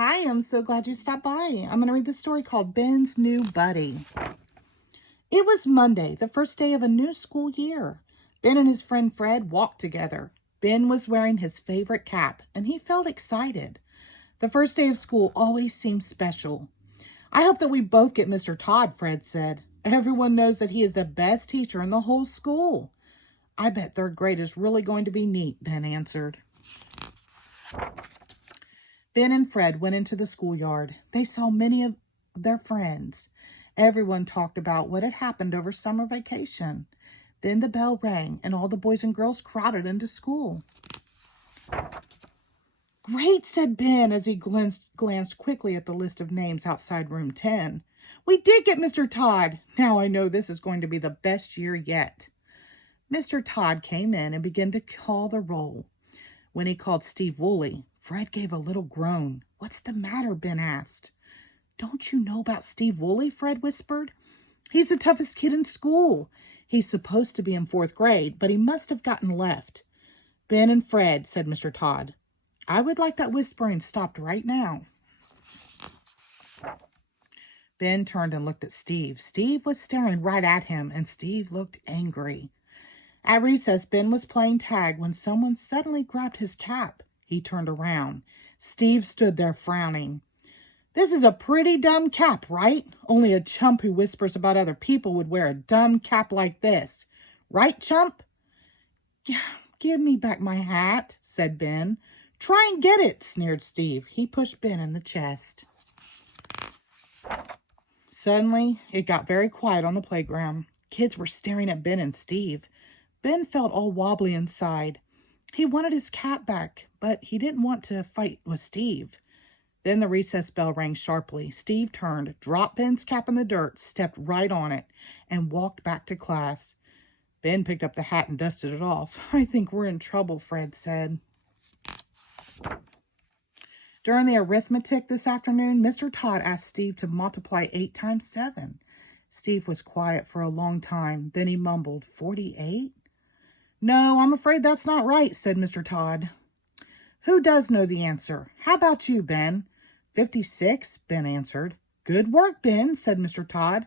Hi, I'm so glad you stopped by. I'm going to read the story called Ben's New Buddy. It was Monday, the first day of a new school year. Ben and his friend Fred walked together. Ben was wearing his favorite cap, and he felt excited. The first day of school always seems special. I hope that we both get Mr. Todd, Fred said. Everyone knows that he is the best teacher in the whole school. I bet third grade is really going to be neat, Ben answered. Ben and Fred went into the schoolyard. They saw many of their friends. Everyone talked about what had happened over summer vacation. Then the bell rang and all the boys and girls crowded into school. Great, said Ben as he glanced quickly at the list of names outside room 10. We did get Mr. Todd. Now I know this is going to be the best year yet. Mr. Todd came in and began to call the roll. When he called Steve Woolley, Fred gave a little groan. What's the matter? Ben asked. Don't you know about Steve Woolley? Fred whispered. He's the toughest kid in school. He's supposed to be in fourth grade, but he must have gotten left. Ben and Fred, said Mr. Todd. I would like that whispering stopped right now. Ben turned and looked at Steve. Steve was staring right at him, and Steve looked angry. At recess, Ben was playing tag when someone suddenly grabbed his cap. He turned around. Steve stood there frowning. This is a pretty dumb cap, right? Only a chump who whispers about other people would wear a dumb cap like this. Right, chump? Yeah, give me back my hat, said Ben. Try and get it, sneered Steve. He pushed Ben in the chest. Suddenly, it got very quiet on the playground. Kids were staring at Ben and Steve. Ben felt all wobbly inside. He wanted his cap back, but he didn't want to fight with Steve. Then the recess bell rang sharply. Steve turned, dropped Ben's cap in the dirt, stepped right on it, and walked back to class. Ben picked up the hat and dusted it off. I think we're in trouble, Fred said. During the arithmetic this afternoon, Mr. Todd asked Steve to multiply 8 times 7. Steve was quiet for a long time. Then he mumbled, 48? No, I'm afraid that's not right, said Mr. Todd. Who does know the answer? How about you, Ben? 56, Ben answered. Good work, Ben, said Mr. Todd.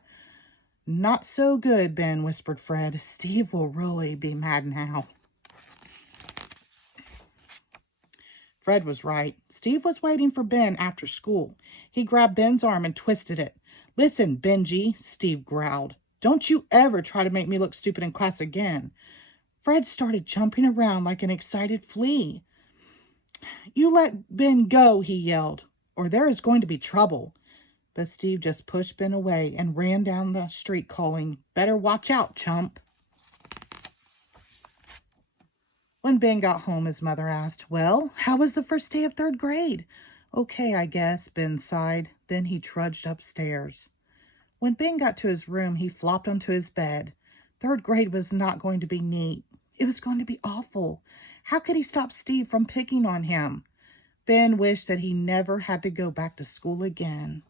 Not so good, Ben, whispered Fred. Steve will really be mad now. Fred was right. Steve was waiting for Ben after school. He grabbed Ben's arm and twisted it. Listen, Benji, Steve growled. Don't you ever try to make me look stupid in class again. Fred started jumping around like an excited flea. You let Ben go, he yelled, or there is going to be trouble. But Steve just pushed Ben away and ran down the street calling, Better watch out, chump. When Ben got home, his mother asked, Well, how was the first day of third grade? Okay, I guess, Ben sighed. Then he trudged upstairs. When Ben got to his room, he flopped onto his bed. Third grade was not going to be neat. It was going to be awful. How could he stop Steve from picking on him? Ben wished that he never had to go back to school again.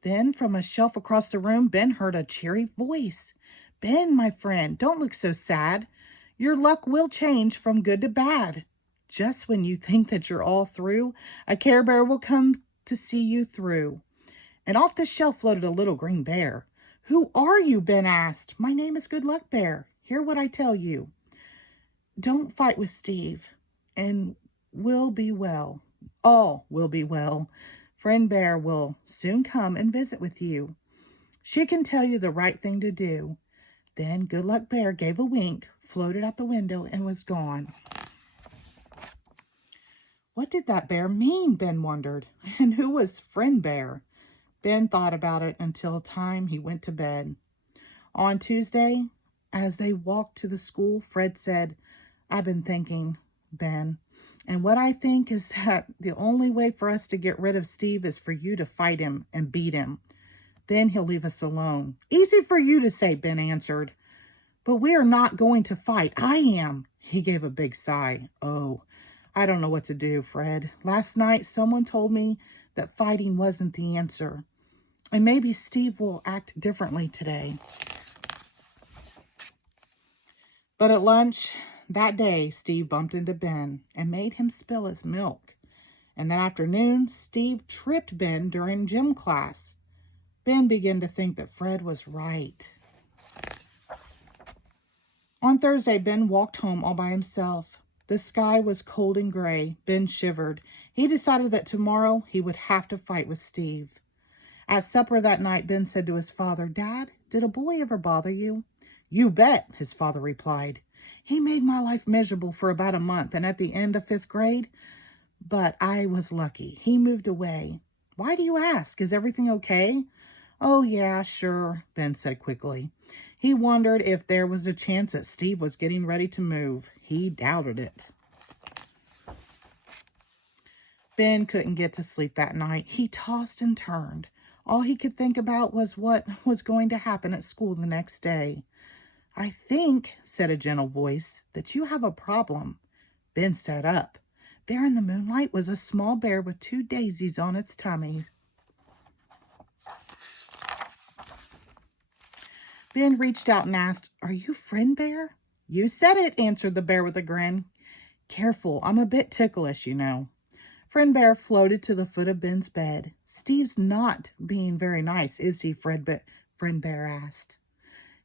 Then, from a shelf across the room, Ben heard a cheery voice. Ben, my friend, don't look so sad. Your luck will change from good to bad. Just when you think that you're all through, a Care Bear will come to see you through. And off the shelf floated a little green bear. Who are you? Ben asked. My name is Good Luck Bear. Hear what I tell you. Don't fight with Steve, and we'll be well. All will be well. Friend Bear will soon come and visit with you. She can tell you the right thing to do. Then Good Luck Bear gave a wink, floated out the window, and was gone. What did that bear mean? Ben wondered. And who was Friend Bear? Ben thought about it until time he went to bed. On Tuesday, as they walked to the school, Fred said, I've been thinking, Ben, and what I think is that the only way for us to get rid of Steve is for you to fight him and beat him. Then he'll leave us alone. Easy for you to say, Ben answered. But we are not going to fight. I am. He gave a big sigh. Oh, I don't know what to do, Fred. Last night, someone told me that fighting wasn't the answer. And maybe Steve will act differently today. But at lunch, That day, Steve bumped into Ben and made him spill his milk. And that afternoon, Steve tripped Ben during gym class. Ben began to think that Fred was right. On Thursday, Ben walked home all by himself. The sky was cold and gray. Ben shivered. He decided that tomorrow he would have to fight with Steve. At supper that night, Ben said to his father, "Dad, did a bully ever bother you?" "You bet," his father replied. "He made my life miserable for about a month, and at the end of 5th grade, but I was lucky. He moved away." "Why do you ask? Is everything okay?" "Oh, yeah, sure," Ben said quickly. He wondered if there was a chance that Steve was getting ready to move. He doubted it. Ben couldn't get to sleep that night. He tossed and turned. All he could think about was what was going to happen at school the next day. "I think," said a gentle voice, "that you have a problem." Ben sat up. There in the moonlight was a small bear with 2 daisies on its tummy. Ben reached out and asked, "Are you Friend Bear?" "You said it," answered the bear with a grin. "Careful, I'm a bit ticklish, you know." Friend Bear floated to the foot of Ben's bed. "Steve's not being very nice, is he?" Friend Bear asked.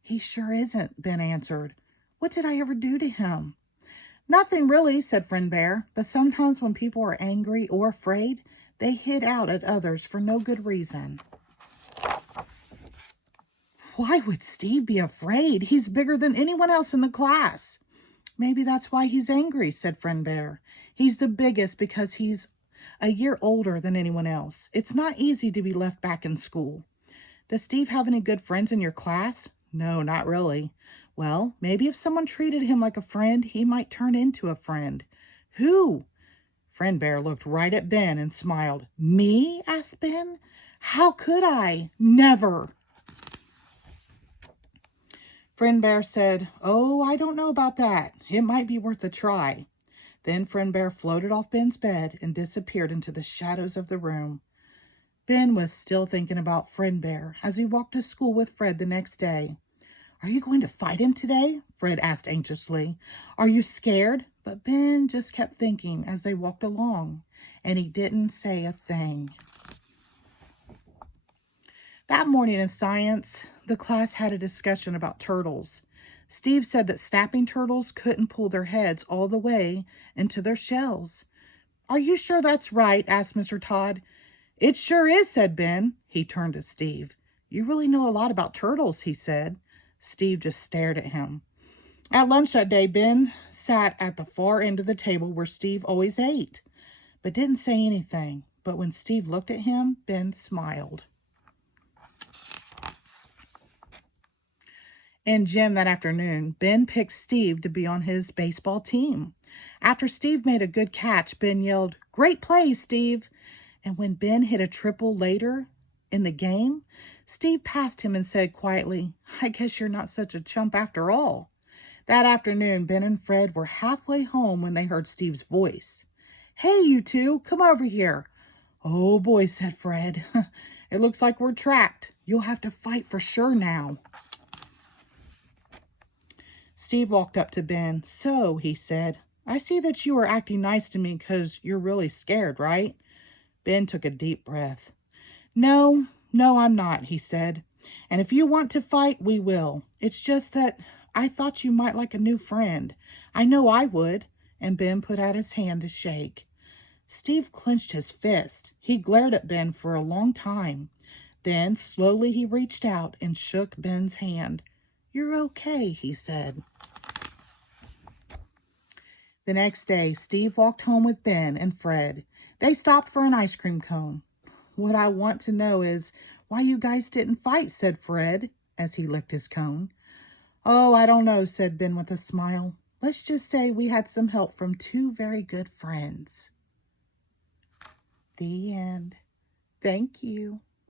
"He sure isn't," Ben answered. "What did I ever do to him?" "Nothing really," said Friend Bear, "but sometimes when people are angry or afraid, they hit out at others for no good reason." "Why would Steve be afraid? He's bigger than anyone else in the class." "Maybe that's why he's angry," said Friend Bear. "He's the biggest because he's a year older than anyone else. It's not easy to be left back in school." "Does Steve have any good friends in your class?" "No, not really." "Well, maybe if someone treated him like a friend, he might turn into a friend." "Who?" Friend Bear looked right at Ben and smiled. "Me?" asked Ben. "How could I? Never." Friend Bear said, "Oh, I don't know about that. It might be worth a try." Then Friend Bear floated off Ben's bed and disappeared into the shadows of the room. Ben was still thinking about Friend Bear as he walked to school with Fred the next day. "Are you going to fight him today?" Fred asked anxiously. "Are you scared?" But Ben just kept thinking as they walked along, and he didn't say a thing. That morning in science, the class had a discussion about turtles. Steve said that snapping turtles couldn't pull their heads all the way into their shells. "Are you sure that's right?" asked Mr. Todd. "It sure is," said Ben. He turned to Steve. "You really know a lot about turtles," he said. Steve just stared at him. At lunch that day, Ben sat at the far end of the table where Steve always ate, but didn't say anything. But when Steve looked at him, Ben smiled. In gym that afternoon, Ben picked Steve to be on his baseball team. After Steve made a good catch, Ben yelled, "Great play, Steve!" And when Ben hit a triple later in the game, Steve passed him and said quietly, "I guess you're not such a chump after all." That afternoon, Ben and Fred were halfway home when they heard Steve's voice. "Hey, you two, come over here." "Oh boy," said Fred. "It looks like we're trapped. You'll have to fight for sure now." Steve walked up to Ben. "So," he said, "I see that you are acting nice to me because you're really scared, right?" Ben took a deep breath. No, I'm not," he said. "And if you want to fight, we will. It's just that I thought you might like a new friend. I know I would." And Ben put out his hand to shake. Steve clenched his fist. He glared at Ben for a long time. Then, slowly, he reached out and shook Ben's hand. "You're okay," he said. The next day, Steve walked home with Ben and Fred. They stopped for an ice cream cone. "What I want to know is why you guys didn't fight," said Fred as he licked his cone. "Oh, I don't know," said Ben with a smile. "Let's just say we had some help from 2 very good friends." The end. Thank you.